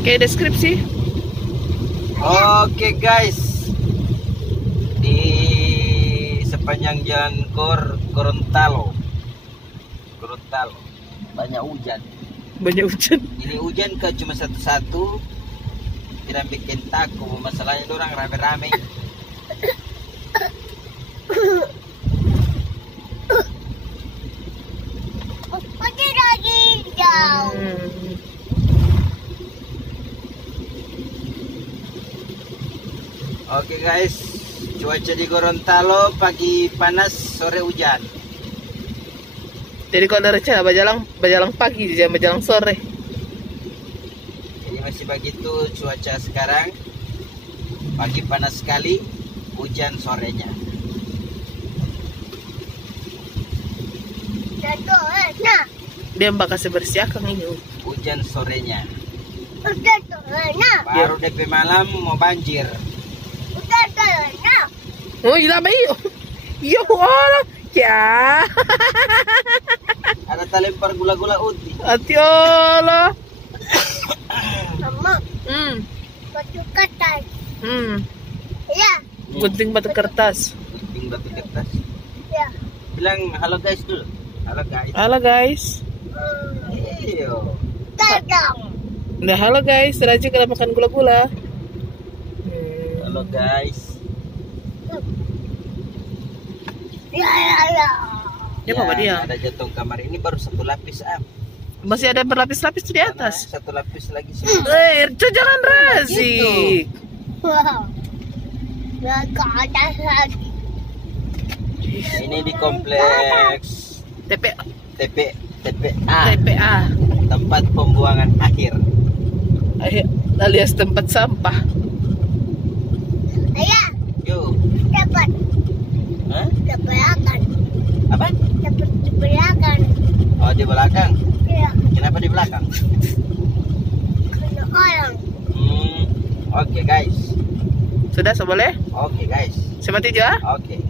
Oke, deskripsi. Oke guys, di sepanjang jalan Gorontalo banyak hujan. Banyak hujan. Ini hujan ke cuma satu-satu, tidak bikin takut. Masalahnya orang rame-rame. Oke guys, cuaca di Gorontalo pagi panas, sore hujan. Jadi kalau ada rencana bajalang pagi, jangan bajalang sore. Jadi masih begitu cuaca sekarang. Pagi panas sekali, hujan sorenya. Dia mbak kasih bersih akang ini. Hujan sorenya. Baru DP malam mau banjir. Oh, gila bayi. Ya Allah. Ya. Ada talempar gula-gula uti. Hati Allah. Mama, batu kertas. Ya. Gunting batu kertas. Gunting batu kertas. Ya. Bilang halo guys dulu. Halo guys. Halo guys. Iyo. Dagang. Nah, halo guys. Raja kena makan gula-gula. Halo guys. Ya. Dia apa dia? Ada jantung kamar ini baru satu lapis Masih ada berlapis-lapis di atas. Satu lapis lagi sih. Itu jangan razik. Wow. Nggak ke atas lagi. Ini di kompleks TPA, tempat pembuangan akhir. Alias tempat sampah. Ayah, Yuk. dapat. Hah? Belakang. Apa? Dapat di belakang. Oh, di belakang. Ya. Kenapa di belakang? Kena orang. Oke guys. Sudah, boleh? Oke guys. Semati juga? Oke.